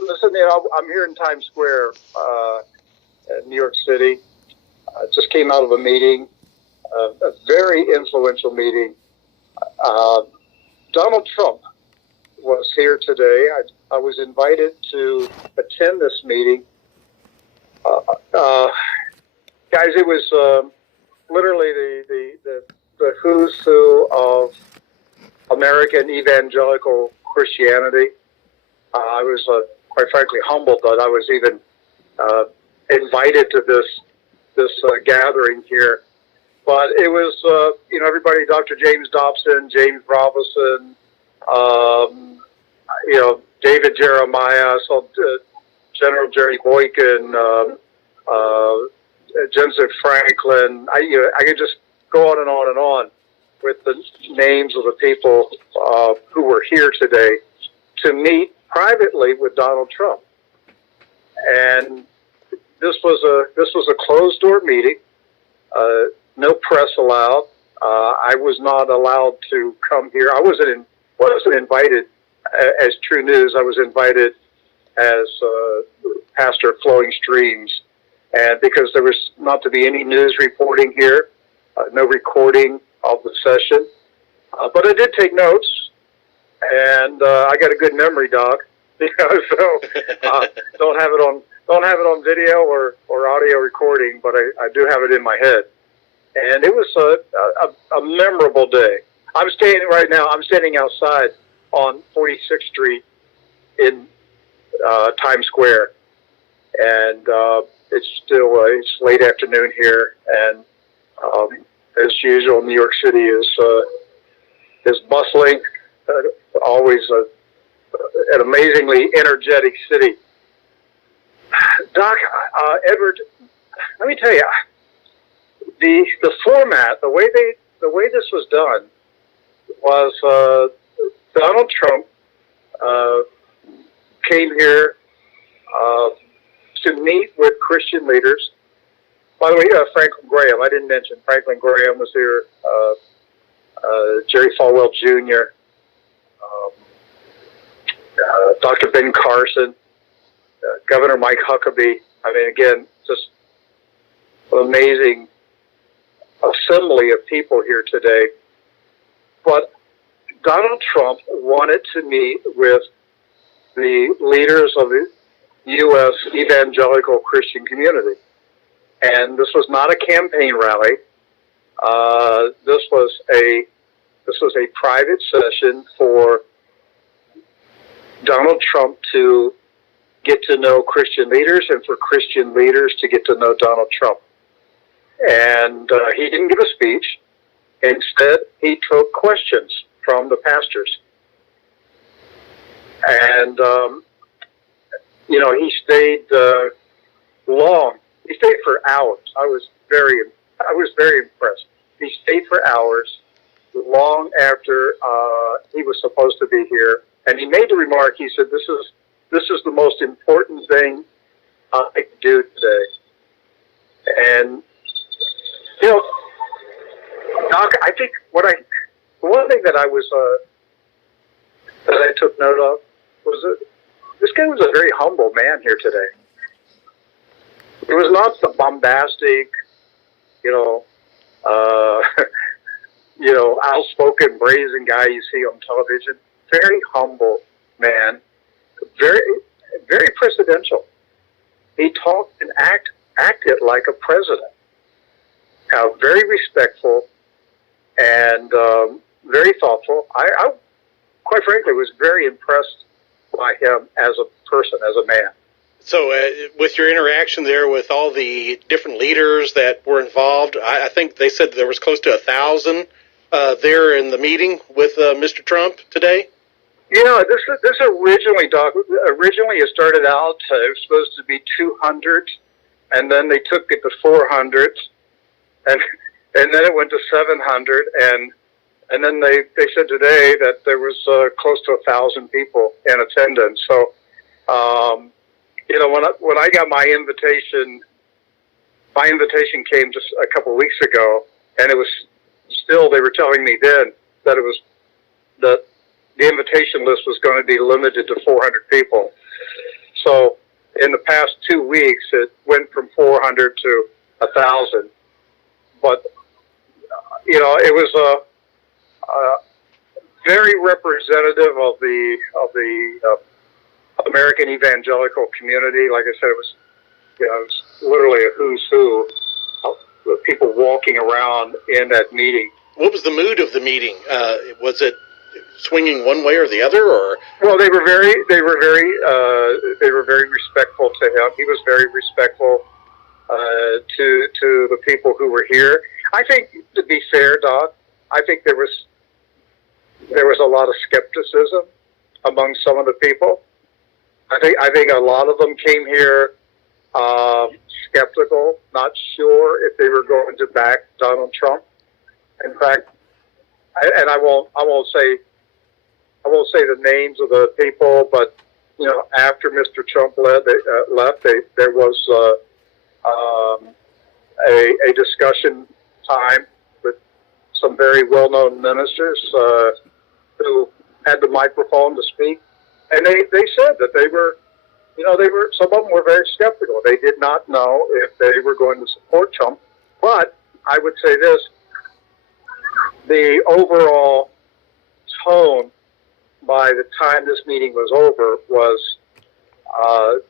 Listen, I'm here in Times Square, in New York City. Just came out of a meeting, a very influential meeting. Donald Trump was here today. I was invited to attend this meeting. Guys, it was literally the who's who of American evangelical Christianity. I was quite frankly humbled that I was even invited to this gathering here. But it was, everybody, Dr. James Dobson, James Robinson, David Jeremiah, General Jerry Boykin, Jensen Franklin. I could just go on and on and on with the names of the people who were here today to meet privately with Donald Trump. And this was a closed door meeting. No press allowed. I was not allowed to come here. I wasn't invited as TRUNEWS. I was invited as pastor of Flowing Streams, and because there was not to be any news reporting here, no recording of the session. But I did take notes, and I got a good memory, Doc. So don't have it on video or audio recording, but I do have it in my head. And it was a memorable day. I'm standing outside on 46th Street in Times Square, and it's late afternoon here, and as usual, New York City is bustling. Always an amazingly energetic city. Doc, Edward, let me tell you, the format, the way this was done was Donald Trump came here to meet with Christian leaders. By the way, Franklin Graham, I didn't mention Franklin Graham was here. Jerry Falwell Jr., Dr. Ben Carson, Governor Mike Huckabee. I mean, again, just an amazing assembly of people here today. But Donald Trump wanted to meet with the leaders of the U.S. evangelical Christian community. And this was not a campaign rally. This was a private session for Donald Trump to get to know Christian leaders and for Christian leaders to get to know Donald Trump. And he didn't give a speech. Instead, he took questions from the pastors. And, he stayed long. He stayed for hours. I was very impressed. He stayed for hours, long after he was supposed to be here. And he made the remark, he said, this is the most important thing I can do today. And, Doc, I think the one thing that I took note of was that this guy was a very humble man here today. It was not the bombastic, outspoken, brazen guy you see on television. Very humble man, very, very presidential. He talked and acted like a president. Very respectful and very thoughtful. I quite frankly was very impressed by him as a person, as a man. So with your interaction there with all the different leaders that were involved, I think they said there was close to 1,000 there in the meeting with Mr. Trump today? Yeah, this originally, Doc, it started out, it was supposed to be 200, and then they took it to 400, and then it went to 700, and then they said today that there was close to 1,000 people in attendance. So, when I got my invitation came just a couple of weeks ago, and it was still, they were telling me then that it was that the invitation list was going to be limited to 400 people. So in the past 2 weeks, it went from 400 to 1,000. But it was a very representative of the American evangelical community. Like I said, it was literally a who's who of people walking around in that meeting. What was the mood of the meeting? Was it swinging one way or the other, or? Well, they were very respectful to him. He was very respectful to the people who were here. I think, to be fair, Doc, I think there was a lot of skepticism among some of the people. I think a lot of them came here skeptical, not sure if they were going to back Donald Trump. In fact, I won't say the names of the people, but after Mr. Trump left, there was a discussion time with some very well-known ministers who had the microphone to speak, and they said that they were some of them were very skeptical. They did not know if they were going to support Trump. But I would say this: the overall tone by the time this meeting was over was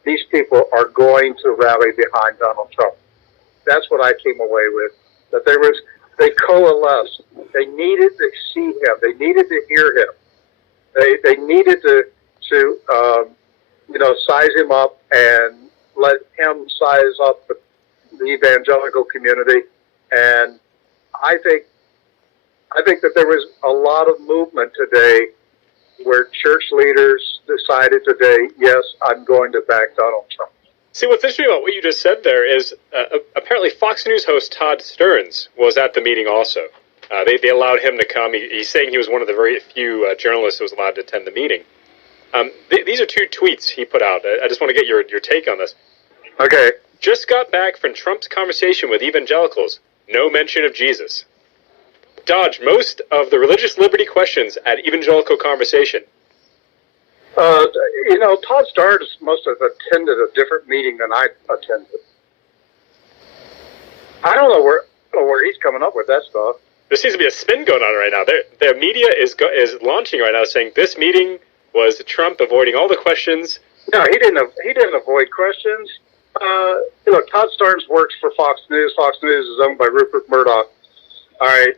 these people are going to rally behind Donald Trump. That's what I came away with. That they coalesced. They needed to see him. They needed to hear him. They needed to size him up and let him size up the evangelical community. And I think that there was a lot of movement today where church leaders decided today, yes, I'm going to back Donald Trump. See, what's interesting about what you just said there is apparently Fox News host Todd Stearns was at the meeting also. They allowed him to come. He's saying he was one of the very few journalists who was allowed to attend the meeting. These are two tweets he put out. I just want to get your take on this. Okay. Just got back from Trump's conversation with evangelicals. No mention of Jesus. Dodged most of the religious liberty questions at evangelical conversation. Todd Stearns must have attended a different meeting than I attended. I don't know where he's coming up with that stuff. There seems to be a spin going on right now. Their media is launching right now, saying this meeting was Trump avoiding all the questions. No, he didn't avoid questions. Todd Stearns works for Fox News. Fox News is owned by Rupert Murdoch. All right.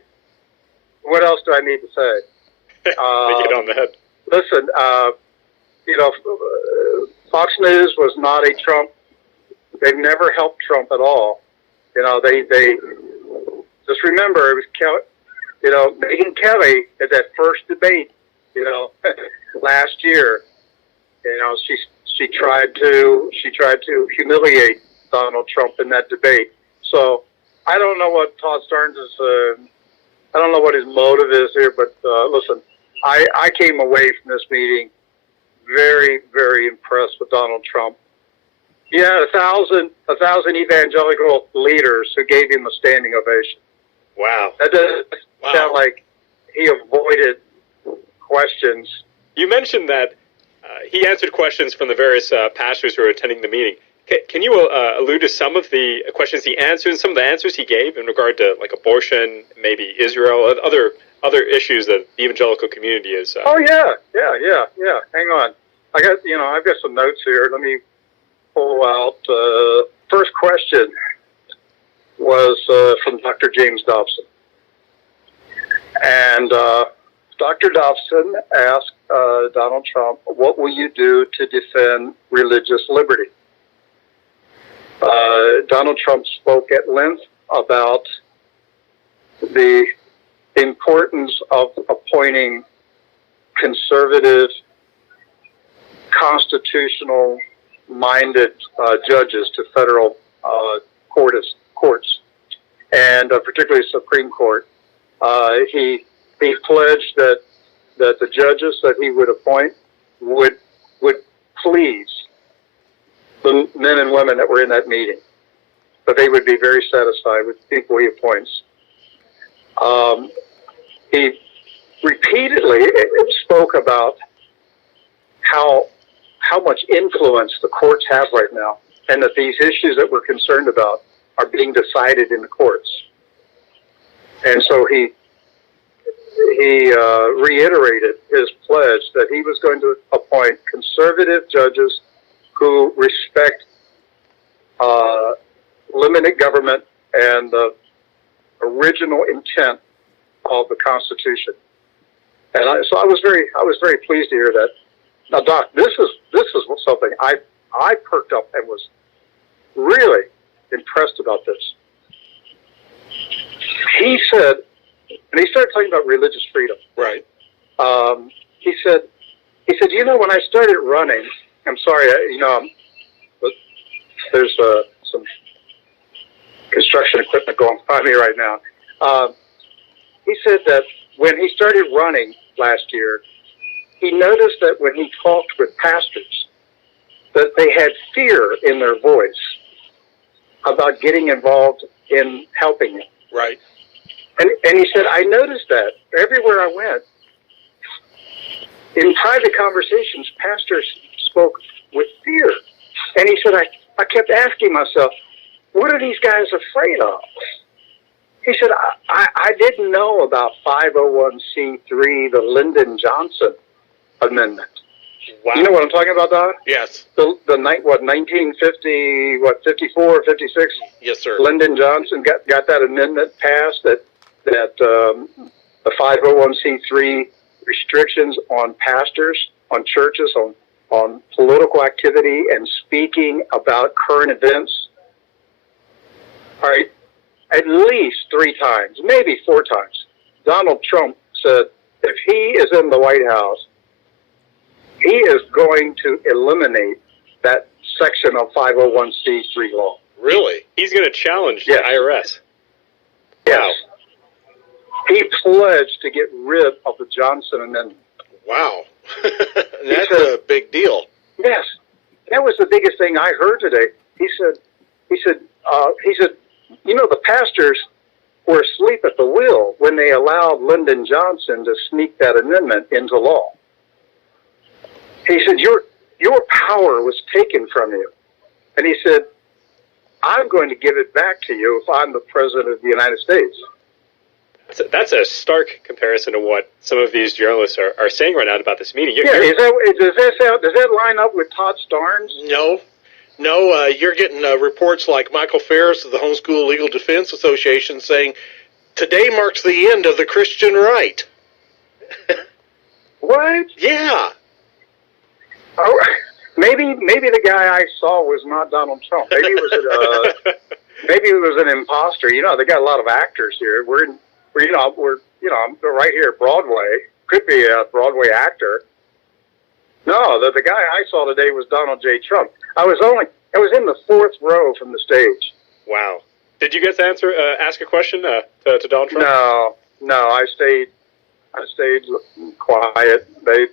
What else do I need to say? They get on the head. Listen, Fox News was not a Trump. They've never helped Trump at all. They just remember it was Megyn Kelly at that first debate. Last year, she tried to humiliate Donald Trump in that debate. So I don't know what Todd Stearns is. I don't know what his motive is here, but listen, I came away from this meeting very, very impressed with Donald Trump. He had 1,000 evangelical leaders who gave him a standing ovation. Wow. That doesn't sound like he avoided questions. You mentioned that he answered questions from the various pastors who were attending the meeting. Can you allude to some of the questions he answered and some of the answers he gave in regard to like abortion, maybe Israel, other issues that the evangelical community is? Oh yeah. Hang on, I've got some notes here. Let me pull out. First question was from Dr. James Dobson, and Dr. Dobson asked Donald Trump, "What will you do to defend religious liberty?" Donald Trump spoke at length about the importance of appointing conservative, constitutional-minded judges to federal courts, and particularly Supreme Court. He pledged that the judges that he would appoint would please the men and women that were in that meeting, but they would be very satisfied with the people he appoints. repeatedly it spoke about how much influence the courts have right now, and that these issues that we're concerned about are being decided in the courts. And so he reiterated his pledge that he was going to appoint conservative judges who respect limited government and the original intent of the Constitution. And so I was very pleased to hear that. Now, Doc, this is something I perked up and was really impressed about this. He said, and he started talking about religious freedom. Right. He said, you know, when I started running, I'm sorry, but there's some construction equipment going by me right now. He said that when he started running last year, he noticed that when he talked with pastors, that they had fear in their voice about getting involved in helping him. Right. And he said, I noticed that everywhere I went. In private conversations, pastors spoke with fear. And he said, I kept asking myself, what are these guys afraid of? He said, I didn't know about 501c3, the Lyndon Johnson Amendment. Wow. You know what I'm talking about, Don? Yes. The 1950, 54, 56? Yes, sir. Lyndon Johnson got that amendment passed that the 501c3 restrictions on pastors, on churches, on political activity and speaking about current events. All right, at least 3 times, maybe 4 times, Donald Trump said if he is in the White House, he is going to eliminate that section of 501c3 law. Really? He's going to challenge Yes. the IRS. Yes. Wow. He pledged to get rid of the Johnson Amendment. Wow. That's a big deal. Yes, that was the biggest thing I heard today. He said, you know, the pastors were asleep at the wheel when they allowed Lyndon Johnson to sneak that amendment into law. He said, your power was taken from you. And he said, I'm going to give it back to you if I'm the president of the United States. That's a stark comparison to what some of these does saying right now about this meeting. Does that line up with Todd Starnes? No, you're getting reports like Michael Ferris of the Homeschool Legal Defense Association saying, today marks the end of the Christian right. What? Yeah. Oh, maybe the guy I saw was not Donald Trump. Maybe it was maybe it was an imposter. You know, they got a lot of actors here. We're right here at Broadway. Could be a Broadway actor. No, the guy I saw today was Donald J. Trump. I was in the 4th row from the stage. Wow. Did you get to ask a question to Donald Trump? No, I stayed quiet. They,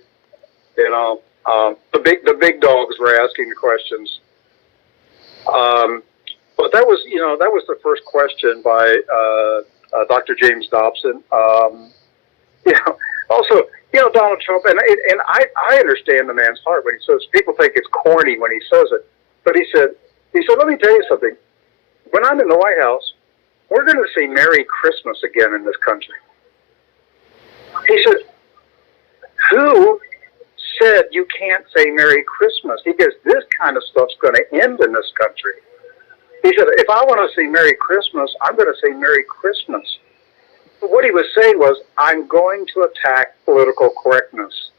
the big dogs were asking the questions. But that was the first question by Dr. James Dobson. Also, Donald Trump, and I understand the man's heart when he says, people think it's corny when he says it, but he said, let me tell you something. When I'm in the White House, we're going to say Merry Christmas again in this country. He said, who said you can't say Merry Christmas? He goes, this kind of stuff's going to end in this country. He said, if I want to say Merry Christmas, I'm going to say Merry Christmas. But what he was saying was, I'm going to attack political correctness.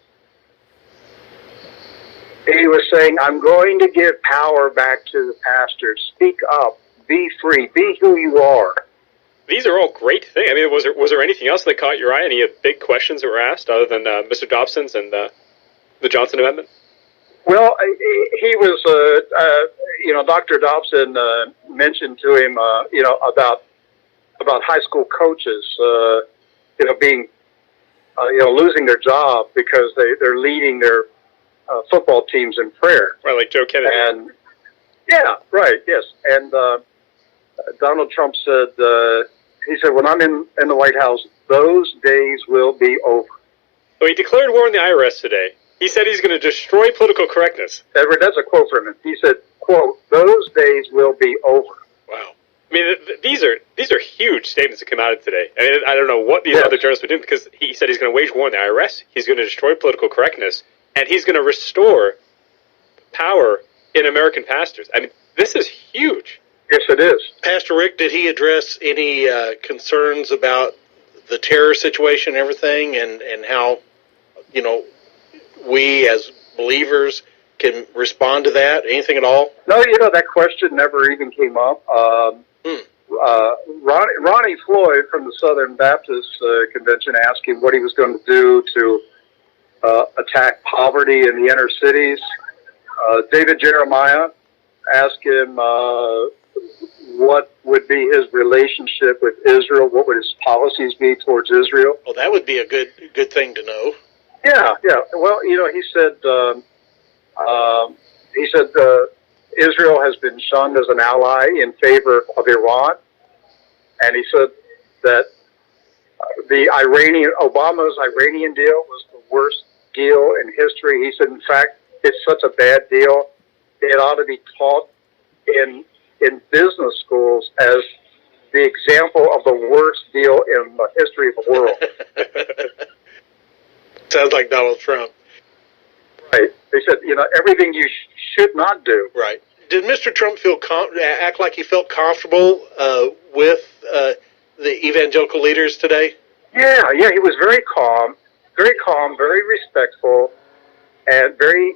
He was saying, I'm going to give power back to the pastors. Speak up. Be free. Be who you are. These are all great things. I mean, was there anything else that caught your eye? Any big questions that were asked other than Mr. Dobson's and the Johnson Amendment? Well, he was, Dr. Dobson mentioned to him, about high school coaches, being, losing their job because they're leading their football teams in prayer. Right, like Joe Kennedy. And yeah, right, yes. And Donald Trump said, he said, when I'm in the White House, those days will be over. Well, he declared war on the IRS today. He said he's going to destroy political correctness. Edward, that's a quote from him. He said, quote, "Those days will be over." Wow. I mean, these are huge statements that come out of today. I mean, I don't know what these other journalists would do, because he said he's going to wage war on the IRS, he's going to destroy political correctness, and he's going to restore power in American pastors. I mean, this is huge. Yes, it is. Pastor Rick, did he address any concerns about the terror situation and everything, and how, we as believers can respond to that? Anything at all? No, that question never even came up. Ronnie Floyd from the Southern Baptist Convention asked him what he was going to do to attack poverty in the inner cities. David Jeremiah asked him what would be his relationship with Israel, what would his policies be towards Israel. Well, that would be a good thing to know. Yeah. Well, he said Israel has been shunned as an ally in favor of Iran, and he said that Obama's Iranian deal was the worst deal in history. He said, in fact, it's such a bad deal, it ought to be taught in business schools as the example of the worst deal in the history of the world. Sounds like Donald Trump. Right. They said, everything you should not do. Right. Did Mr. Trump act like he felt comfortable with the evangelical leaders today? Yeah. He was very calm, very respectful, and very,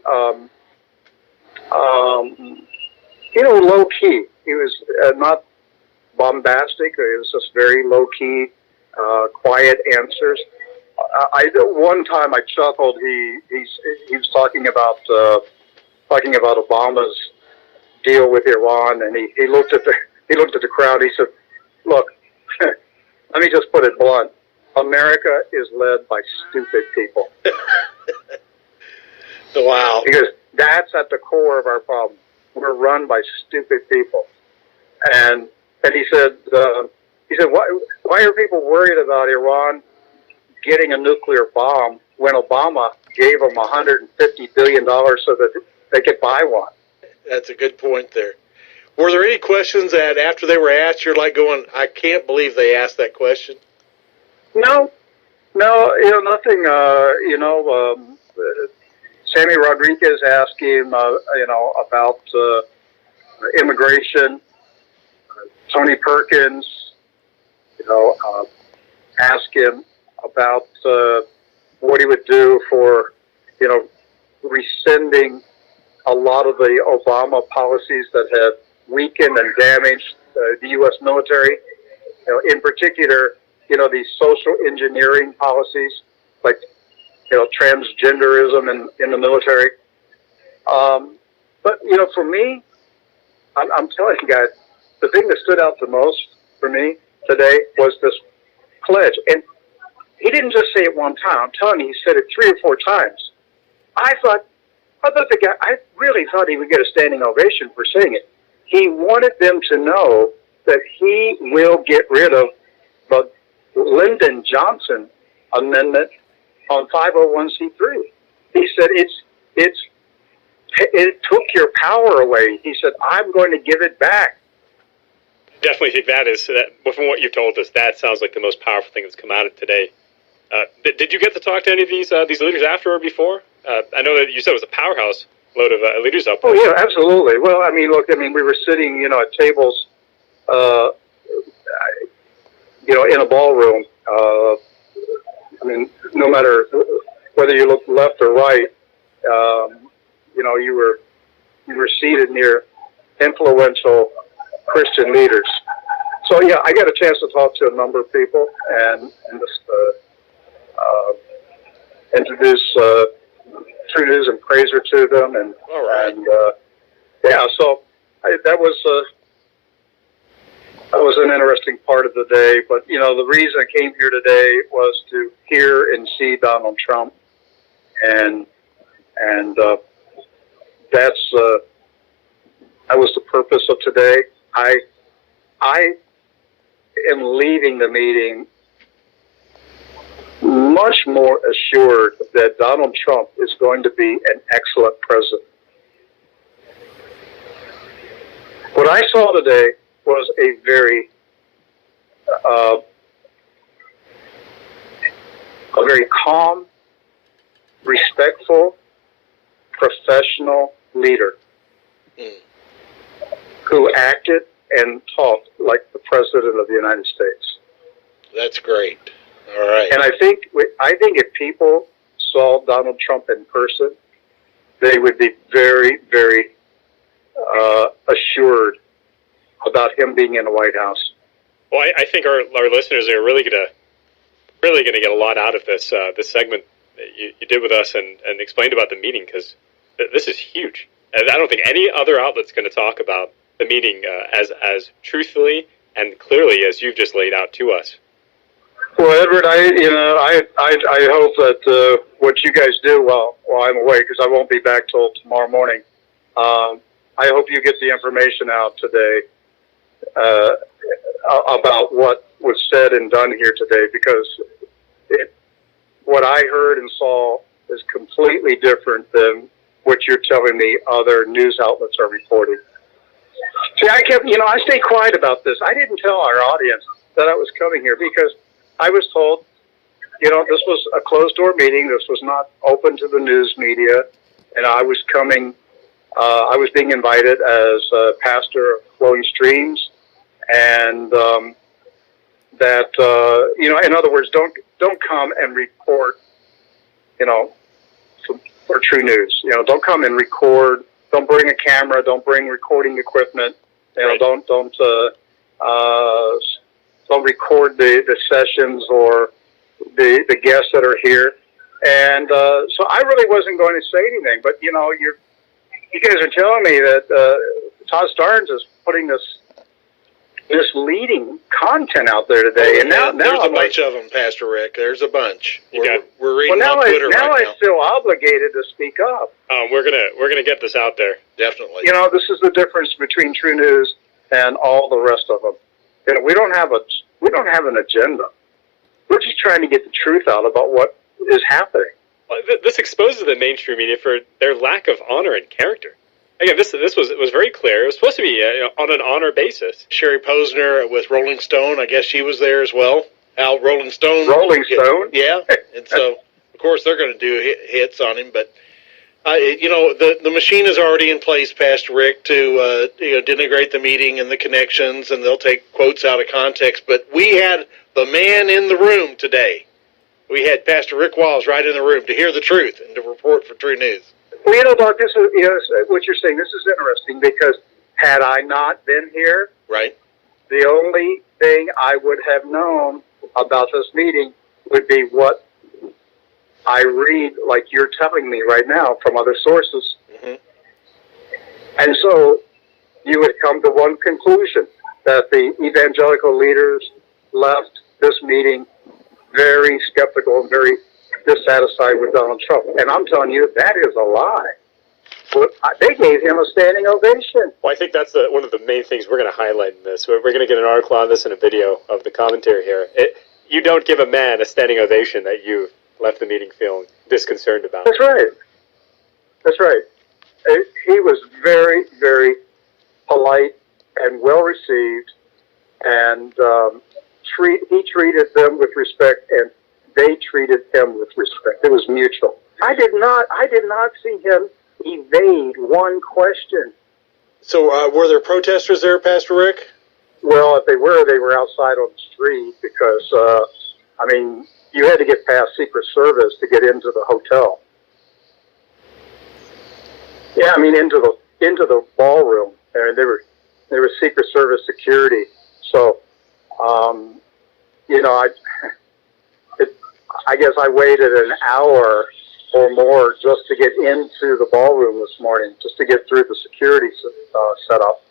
low key. He was not bombastic. It was just very low key, quiet answers. One time I chuckled. He was talking about Obama's deal with Iran, and he looked at the crowd. He said, "Look, let me just put it blunt. America is led by stupid people." Wow. Because that's at the core of our problem. We're run by stupid people. And he said, why are people worried about Iran getting a nuclear bomb when Obama gave them $150 billion so that they could buy one? That's a good point there. Were there any questions that after they were asked, you're like going, I can't believe they asked that question? No, nothing. Sammy Rodriguez asked him, about immigration. Tony Perkins, asked him about what he would do for, rescinding a lot of the Obama policies that have weakened and damaged the U.S. military. In particular, these social engineering policies, like, transgenderism in the military. But, for me, I'm telling you guys, the thing that stood out the most for me today was this pledge. And he didn't just say it one time. I'm telling you, he said it 3 or 4 times. I really thought he would get a standing ovation for saying it. He wanted them to know that he will get rid of the Lyndon Johnson amendment on 501c3. He said it took your power away. He said, I'm going to give it back. Definitely think from what you've told us, that sounds like the most powerful thing that's come out of today. Did you get to talk to any of these leaders after or before? I know that you said it was a powerhouse load of leaders up there. Oh, yeah, absolutely. Well, we were sitting, at tables, in a ballroom. No matter whether you look left or right, you were seated near influential Christian leaders. So yeah, I got a chance to talk to a number of people and just introduce TRUNEWS and Praiser to them, and all right. So that was an interesting part of the day. But the reason I came here today was to hear and see Donald Trump, and that was the purpose of today. I am leaving the meeting much more assured that Donald Trump is going to be an excellent president. What I saw today was a very calm, respectful, professional leader who acted and talked like the President of the United States. That's great. All right. And I think if people saw Donald Trump in person, they would be very, very assured about him being in the White House. Well, I think our listeners are really gonna get a lot out of this segment that you did with us and explained about the meeting, because this is huge. And I don't think any other outlet's going to talk about the meeting as truthfully and clearly as you've just laid out to us. Well, Edward, I hope that what you guys do while I'm away, because I won't be back till tomorrow morning. I hope you get the information out today about what was said and done here today, because what I heard and saw is completely different than what you're telling me other news outlets are reporting. See, I stayed quiet about this. I didn't tell our audience that I was coming here because I was told, this was a closed-door meeting. This was not open to the news media, and I was coming. I was being invited as a pastor of Flowing Streams, and that in other words, don't come and report, for True News. Don't come and record. Don't bring a camera. Don't bring recording equipment. Don't record the sessions or the guests that are here. And so I really wasn't going to say anything. But you guys are telling me that Todd Starnes is putting this misleading content out there today, and now there's a I'm bunch of them, Pastor Rick. There's a bunch. We're reading now on Twitter now right now. I feel obligated to speak up. We're gonna get this out there. Definitely. This is the difference between True News and all the rest of them. We don't have an agenda. We're just trying to get the truth out about what is happening. Well, this exposes the mainstream media for their lack of honor and character. Again, this was very clear. It was supposed to be on an honor basis. Sherry Posner with Rolling Stone, I guess she was there as well. Rolling Stone. Rolling Stone? Yeah. And so, of course, they're going to do hits on him. But, the machine is already in place, Pastor Rick, to denigrate the meeting and the connections, and they'll take quotes out of context. But we had the man in the room today. We had Pastor Rick Wiles right in the room to hear the truth and to report for True News. Well, Doc, this is what you're saying. This is interesting because had I not been here, right, the only thing I would have known about this meeting would be what I read, like you're telling me right now, from other sources. Mm-hmm. And so you would come to one conclusion, that the evangelical leaders left this meeting very skeptical and very dissatisfied with Donald Trump. And I'm telling you, that is a lie. But they gave him a standing ovation. Well, I think that's one of the main things we're going to highlight in this. We're going to get an article on this and a video of the commentary here. You don't give a man a standing ovation that you left the meeting feeling disconcerted about. That's right. That's right. He was very, very polite and well received, and he treated them with respect, and they treated him with respect. It was mutual. I did not see him evade one question. So were there protesters there, Pastor Rick? Well, if they were outside on the street because, you had to get past Secret Service to get into the hotel. Yeah, into the ballroom. And there was Secret Service security. So, I guess I waited an hour or more just to get into the ballroom this morning, just to get through the security setup.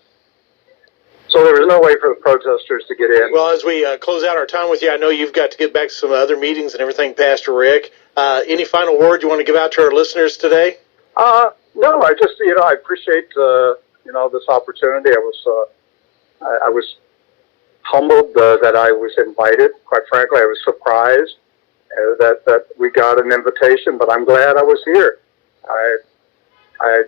So there was no way for the protesters to get in. Well, as we close out our time with you, I know you've got to get back to some other meetings and everything, Pastor Rick. Any final word you want to give out to our listeners today? No, I just, I appreciate, this opportunity. I was humbled that I was invited. Quite frankly, I was surprised. that we got an invitation, but I'm glad I was here. I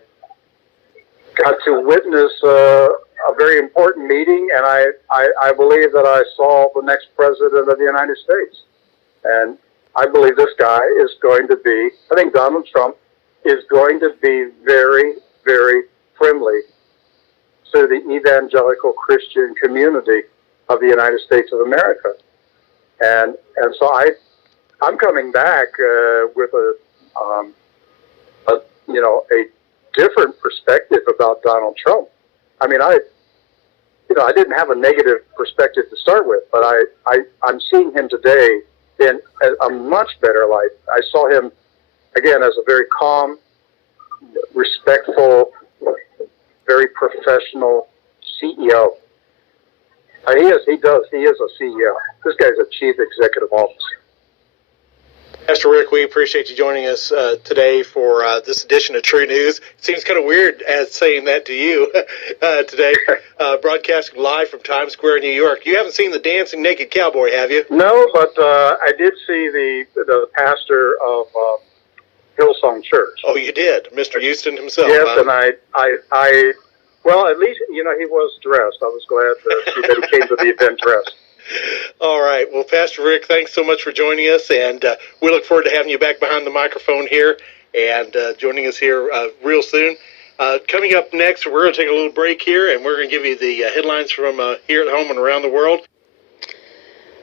got to witness a very important meeting, and I believe that I saw the next president of the United States. And I believe this guy is going to be, I think Donald Trump is going to be very, very friendly to the evangelical Christian community of the United States of America. And so I'm coming back with a different perspective about Donald Trump. I mean, I didn't have a negative perspective to start with, but I'm seeing him today in a much better light. I saw him again as a very calm, respectful, very professional CEO. He is a CEO. This guy's a chief executive officer. Pastor Rick, we appreciate you joining us today for this edition of True News. It seems kind of weird as saying that to you today, broadcasting live from Times Square, New York. You haven't seen the dancing naked cowboy, have you? No, but I did see the pastor of Hillsong Church. Oh, you did, Mr. Houston himself. Yes, and I well, at least he was dressed. I was glad to see that he came to the event dressed. All right. Well, Pastor Rick, thanks so much for joining us, and we look forward to having you back behind the microphone here and joining us here real soon. Coming up next, we're going to take a little break here, and we're going to give you the headlines from here at home and around the world.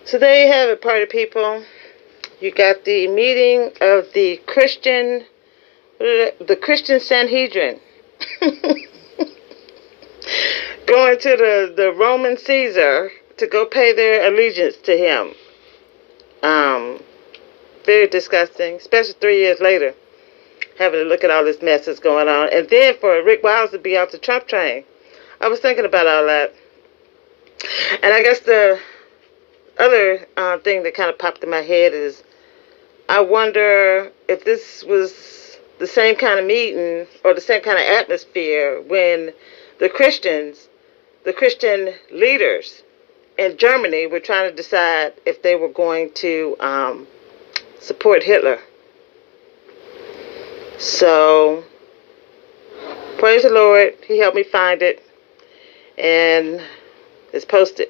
So there you have it, party people. You got the meeting of the Christian Sanhedrin. Going to the Roman Caesar to go pay their allegiance to him. Very disgusting, especially 3 years later, having to look at all this mess that's going on. And then for Rick Wiles to be off the Trump train. I was thinking about all that. And I guess the other thing that kind of popped in my head is I wonder if this was the same kind of meeting or the same kind of atmosphere when the Christian leaders in Germany were trying to decide if they were going to support Hitler. So, praise the Lord. He helped me find it. And it's posted.